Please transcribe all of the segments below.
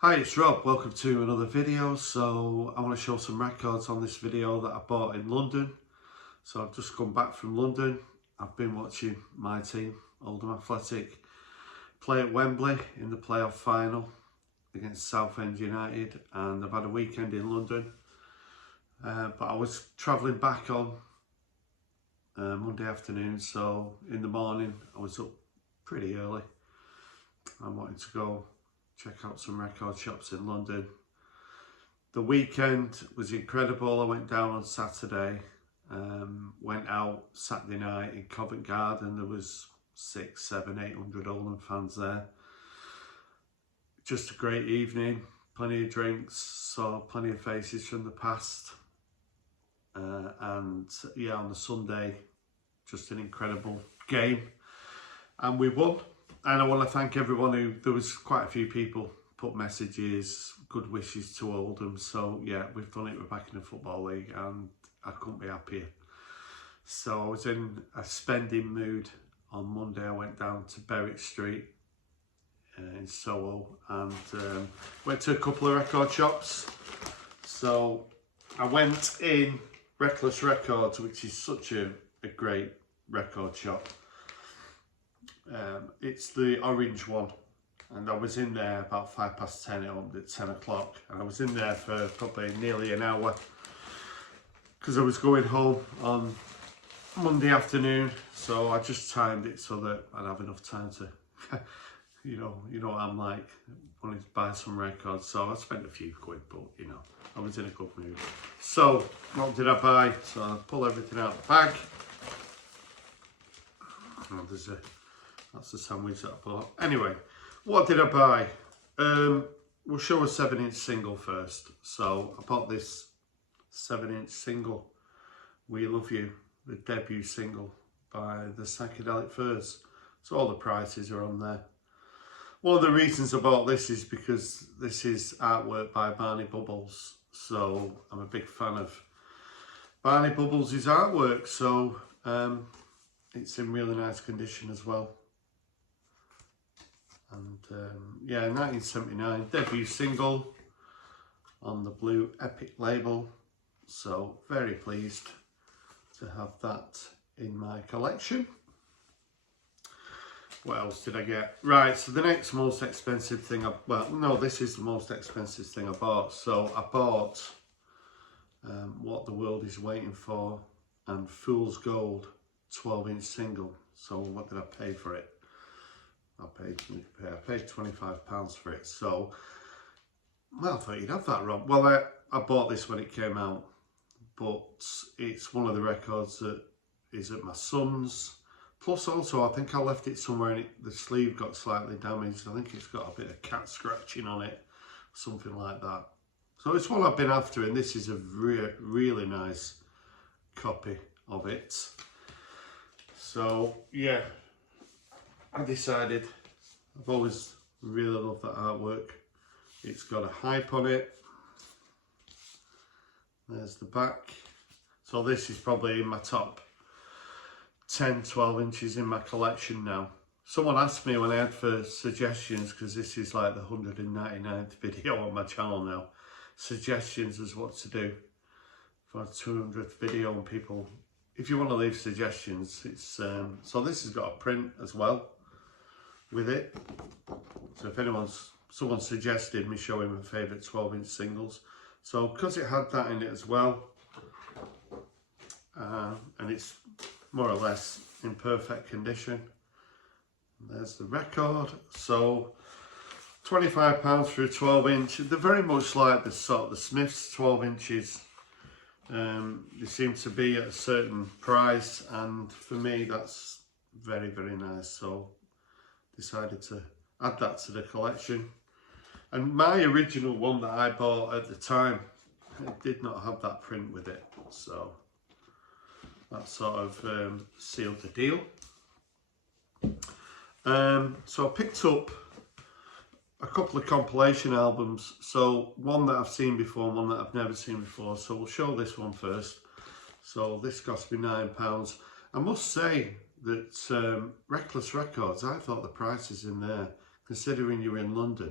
Hi, it's Rob. Welcome to another video. So I want to show some records on this video that I bought in London. So I've just come back from London. I've been watching my team, Oldham Athletic, play at Wembley in the playoff final against Southend United, and I've had a weekend in London. But I was travelling back on Monday afternoon, so in the morning I was up pretty early. I wanted to go check out some record shops in London. The weekend was incredible. I went down on Saturday, went out Saturday night in Covent Garden. There was 600, 700, 800 Oldham fans there. Just a great evening, plenty of drinks, saw plenty of faces from the past. And yeah, on the Sunday, just an incredible game. And we won. And I want to thank everyone there was quite a few people put messages, good wishes to Oldham. So yeah, we've done it, we're back in the Football League and I couldn't be happier. So I was in a spending mood. On Monday I went down to Berwick Street in Soho and went to a couple of record shops. So I went in Reckless Records, which is such a great record shop. It's the orange one, and I was in there about 10:05. It opened at 10 o'clock, and I was in there for probably nearly an hour because I was going home on Monday afternoon, so I just timed it so that I'd have enough time to you know what I'm like, wanting to buy some records. So I spent a few quid, but you know, I was in a good mood. So what did I buy? So I pull everything out of the bag. Oh, that's the sandwich that I bought. Anyway, what did I buy? We'll show a 7-inch single first. So I bought this 7-inch single, We Love You, the debut single by the Psychedelic Furs. So all the prices are on there. One of the reasons I bought this is because this is artwork by Barney Bubbles. So I'm a big fan of Barney Bubbles' artwork. So it's in really nice condition as well. And yeah, 1979 debut single on the blue Epic label. So very pleased to have that in my collection. What else did I get? Right, so the next most expensive thing this is the most expensive thing I bought. So I bought What the World Is Waiting For and Fool's Gold 12-inch single. So what did I pay for it? I paid £25 for it. So, well, I thought you'd have that, Rob. Well, I bought this when it came out, but it's one of the records that is at my son's. Plus, also, I think I left it somewhere and the sleeve got slightly damaged. I think it's got a bit of cat scratching on it, something like that. So it's one I've been after, and this is a really nice copy of it. So, yeah. I decided, I've always really loved that artwork. It's got a hype on it. There's the back. So this is probably in my top 10, 12 inches in my collection now. Someone asked me when I had for suggestions, because this is like the 199th video on my channel now, suggestions as what to do for a 200th video, and people, if you want to leave suggestions, it's so this has got a print as well with it. So if someone suggested me showing my favourite 12-inch singles. So because it had that in it as well, and it's more or less in perfect condition. There's the record. So £25 for a 12-inch. They're very much like the Smiths 12 inches. They seem to be at a certain price, and for me that's very, very nice. So decided to add that to the collection. And my original one that I bought at the time, it did not have that print with it, so that sort of sealed the deal. So I picked up a couple of compilation albums, so one that I've seen before and one that I've never seen before. So we'll show this one first. So this cost me £9. I must say that Reckless Records, I thought the prices in there, considering you're in London,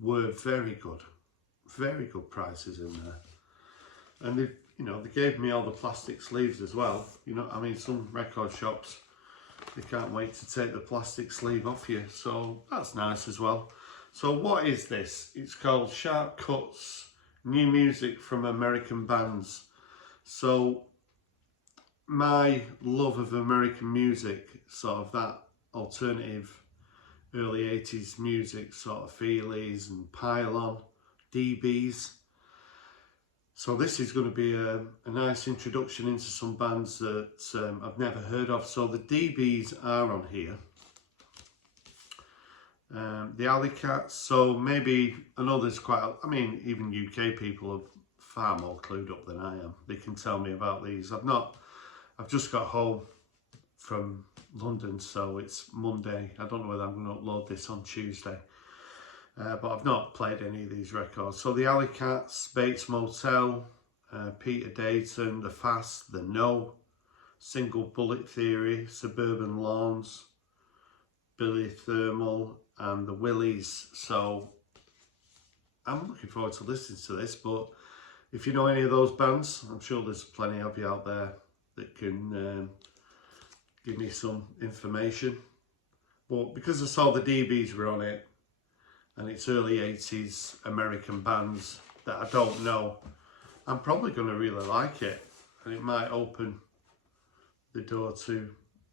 were very good prices in there. And they, you know, they gave me all the plastic sleeves as well. You know, I mean, some record shops, they can't wait to take the plastic sleeve off you, so that's nice as well. So what is this? It's called Sharp Cuts, New Music from American Bands. So my love of American music, sort of that alternative early 80s music, sort of Feelies and Pylon, DBs. So this is going to be a nice introduction into some bands that I've never heard of. So the DBs are on here. The Alley Cats, so maybe, I know there's quite, I mean, even UK people are far more clued up than I am. They can tell me about these. I've just got home from London, so it's Monday. I don't know whether I'm going to upload this on Tuesday. But I've not played any of these records. So the Alley Cats, Bates Motel, Peter Dayton, The Fast, The No, Single Bullet Theory, Suburban Lawns, Billy Thermal, and The Willies. So I'm looking forward to listening to this, but if you know any of those bands, I'm sure there's plenty of you out there that can give me some information. But because I saw the DBs were on it, and it's early 80s American bands that I don't know, I'm probably going to really like it, and it might open the door to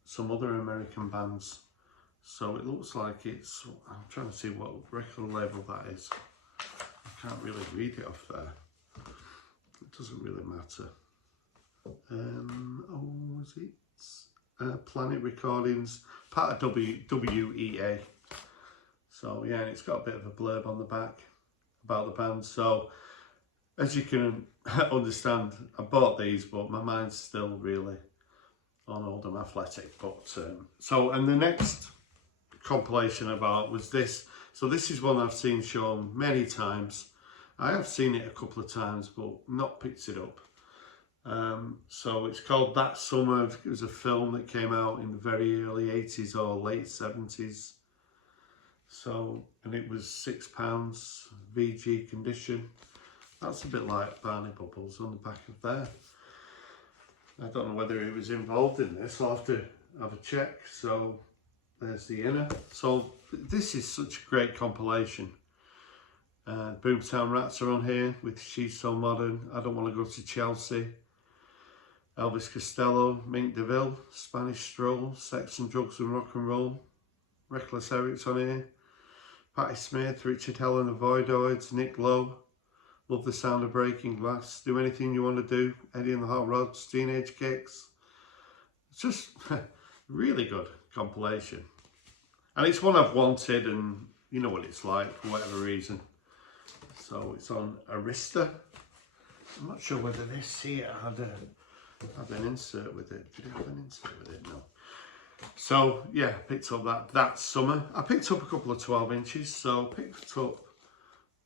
some other American bands. So it looks like it's, I'm trying to see what record label that is. I can't really read it off there. It doesn't really matter. Oh, is it? Planet Recordings, part of WEA. So yeah, it's got a bit of a blurb on the back about the band. So as you can understand, I bought these, but my mind's still really on Oldham Athletic. But so, and the next compilation I bought was this. So this is one I've seen shown many times. I have seen it a couple of times, but not picked it up. So it's called That Summer. It was a film that came out in the very early 80s or late 70s. So, and it was £6, VG condition. That's a bit like Barney Bubbles on the back of there. I don't know whether he was involved in this. I'll have to have a check. So there's the inner. So this is such a great compilation. Boomtown Rats are on here with She's So Modern, I Don't Want to Go to Chelsea, Elvis Costello, Mink DeVille, Spanish Stroll, Sex and Drugs and Rock and Roll, Reckless Eric's on here, Patti Smith, Richard Hell and the Voidoids, Nick Lowe, Love the Sound of Breaking Glass, Do Anything You Want to Do, Eddie and the Hot Rods, Teenage Kicks. It's just really good compilation. And it's one I've wanted, and you know what it's like for whatever reason. So it's on Arista. I'm not sure whether this here had an insert with it. Did it have an insert with it? No. So yeah, picked up that summer. I picked up a couple of 12 inches. So picked up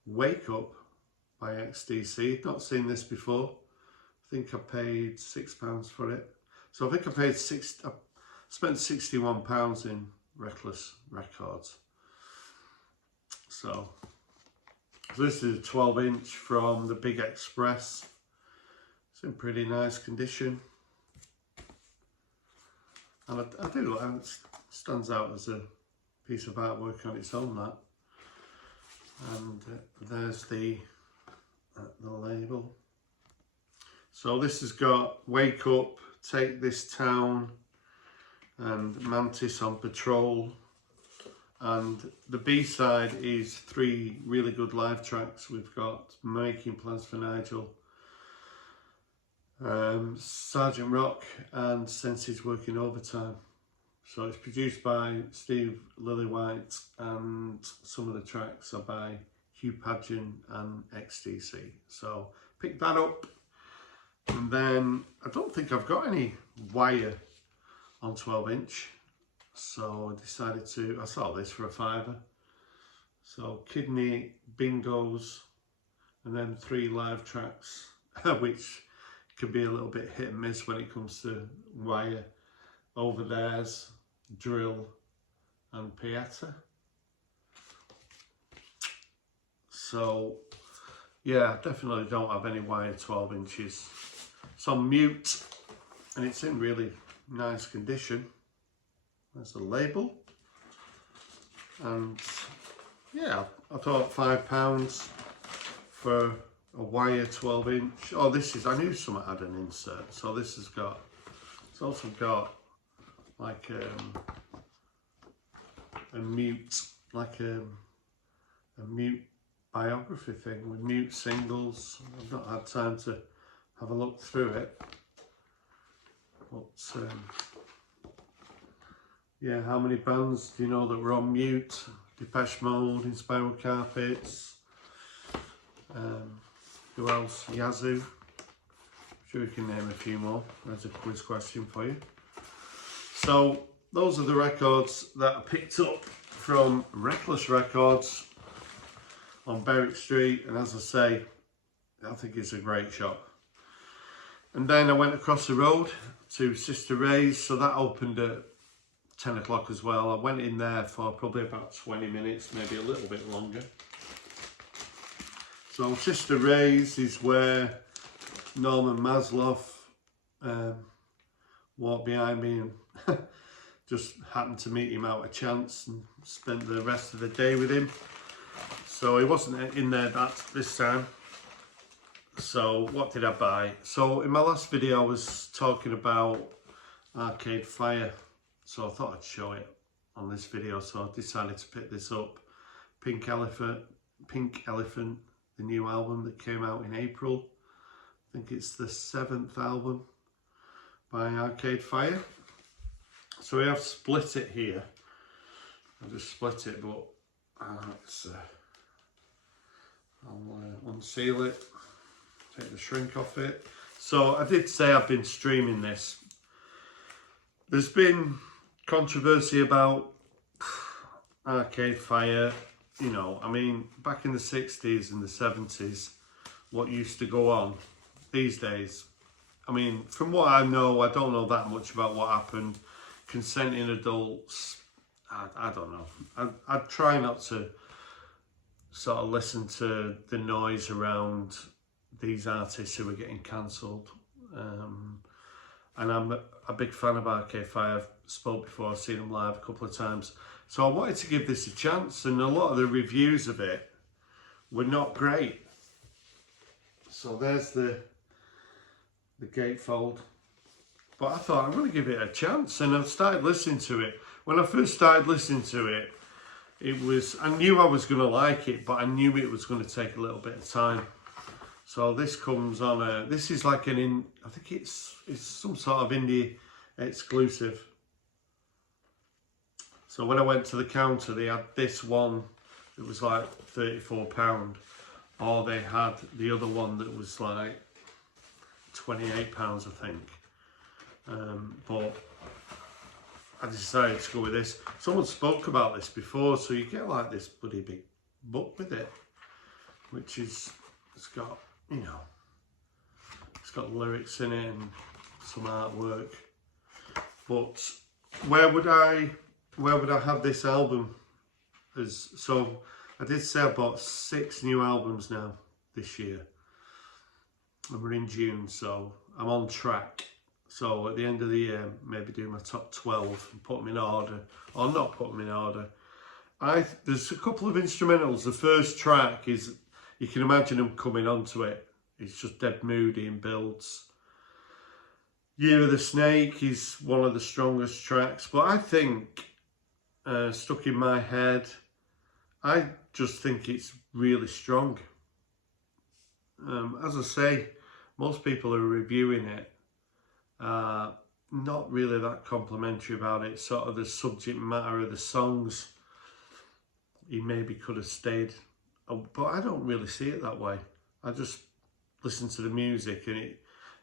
Wake Up by XTC. Not seen this before. I think I paid £6 for it. So I think I spent £61 in Reckless Records. So this is a 12 inch from the Big Express. It's in pretty nice condition. And I do like it. Stands out as a piece of artwork on its own, that. And there's the label. So this has got Wake Up, Take This Town, and Mantis on Patrol. And the B-side is 3 really good live tracks. We've got Making Plans for Nigel, Sergeant Rock, and Senses Working Overtime. So it's produced by Steve Lillywhite, and some of the tracks are by Hugh Padgham and XTC. So pick that up. And then I don't think I've got any wire on 12 inch. So I decided I saw this for £5. So Kidney Bingos, and then 3 live tracks, which can be a little bit hit and miss when it comes to wire. Over There's, Drill, and Pieta. So yeah, definitely don't have any wired 12 inches. It's on mute and it's in really nice condition. There's the label. And yeah, I thought £5 for a wire 12 inch. Oh, this is, I knew someone had an insert. So this has got, it's also got like a mute, like a mute biography thing with mute singles. I've not had time to have a look through it. But yeah, how many bands do you know that were on mute? Depeche Mode, In Spiral Carpets. Who else? Yazoo. I'm sure you can name a few more. There's a quiz question for you. So those are the records that I picked up from Reckless Records on Berwick Street, and as I say, I think it's a great shop. And then I went across the road to Sister Ray's, so that opened at 10 o'clock as well. I went in there for probably about 20 minutes, maybe a little bit longer. So Sister Ray's is where Norman Maslow walked behind me and just happened to meet him out of chance and spent the rest of the day with him. So he wasn't in there this time. So what did I buy? So in my last video I was talking about Arcade Fire. So I thought I'd show it on this video. So I decided to pick this up. Pink Elephant, the new album that came out in April. I think it's the 7th album by Arcade Fire. So we have split it here. I just split it, but I'll unseal it, take the shrink off it. So I did say I've been streaming this. There's been controversy about Arcade Fire. You know, I mean, back in the 60s and the 70s, what used to go on these days. I mean, from what I know, I don't know that much about what happened. Consenting adults, I don't know. I try not to sort of listen to the noise around these artists who are getting cancelled. And I'm a big fan of Arcade Fire. I've spoke before, I've seen them live a couple of times. So I wanted to give this a chance, and a lot of the reviews of it were not great. So there's the gatefold. But I thought, I'm going to give it a chance, and I started listening to it. When I first started listening to it, I knew I was going to like it, but I knew it was going to take a little bit of time. So this comes on this is like I think it's some sort of indie exclusive. So when I went to the counter, they had this one that was like £34, or they had the other one that was like £28, I think. But I decided to go with this. Someone spoke about this before, so you get like this bloody big book with it, which is, it's got, you know, it's got lyrics in it and some artwork. But where would I have this album? So I did say I bought 6 new albums now this year, and we're in June, so I'm on track. So at the end of the year, maybe do my top 12 and put them in order, or not put them in order. There's a couple of instrumentals. The first track is, you can imagine them coming onto it. It's just dead moody and builds. Year of the Snake is one of the strongest tracks, but I think Stuck in My Head, I just think it's really strong. As I say, most people who are reviewing it not really that complimentary about it. Sort of the subject matter of the songs, he maybe could have stayed, but I don't really see it that way. I just listen to the music, and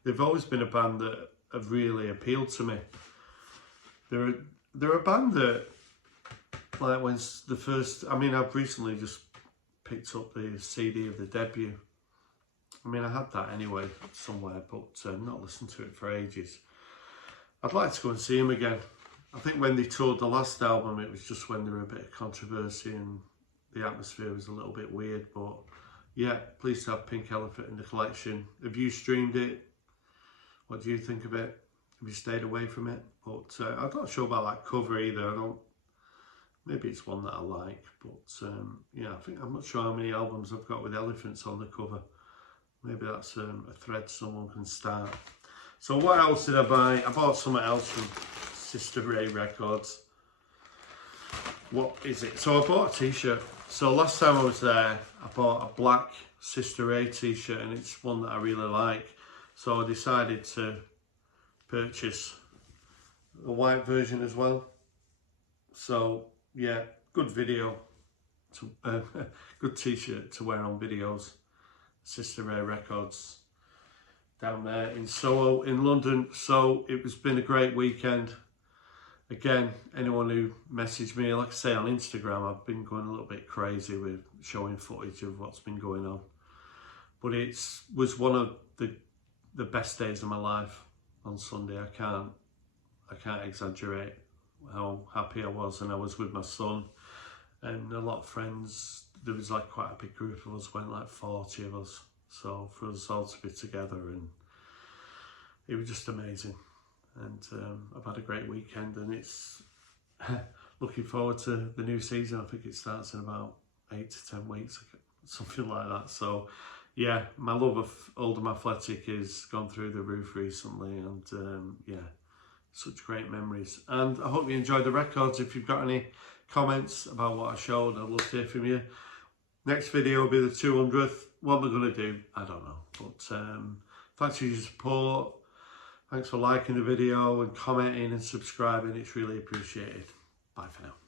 they've always been a band that have really appealed to me. They're a band that, like, when the first, I mean, I've recently just picked up the CD of the debut. I mean, I had that anyway somewhere, but not listened to it for ages. I'd like to go and see him again. I think when they toured the last album, it was just when there were a bit of controversy and the atmosphere was a little bit weird, but yeah, pleased to have Pink Elephant in the collection. Have you streamed it? What do you think of it? Have you stayed away from it? But I'm not sure about that cover either. Maybe it's one that I like, but yeah, I'm not sure how many albums I've got with elephants on the cover. Maybe that's a thread someone can start. So what else did I buy? I bought something else from Sister Ray Records. What is it? So I bought a t-shirt. So last time I was there, I bought a black Sister Ray t-shirt, and it's one that I really like. So I decided to purchase a white version as well. So yeah, good video, good t-shirt to wear on videos. Sister Ray Records down there in Soho in London. So it's been a great weekend. Again, anyone who messaged me, like I say, on Instagram, I've been going a little bit crazy with showing footage of what's been going on. But it was one of the best days of my life on Sunday. I can't exaggerate how happy I was, and I was with my son and a lot of friends. There was like quite a big group of us, went like 40 of us. So for us all to be together, and it was just amazing. And I've had a great weekend, and it's looking forward to the new season. I think it starts in about 8 to 10 weeks, something like that. So yeah, my love of Oldham Athletic has gone through the roof recently, and yeah, such great memories. And I hope you enjoyed the records. If you've got any comments about what I showed, I'd love to hear from you. Next video will be the 200th. What am I going to do? I don't know. But thanks for your support. Thanks for liking the video and commenting and subscribing. It's really appreciated. Bye for now.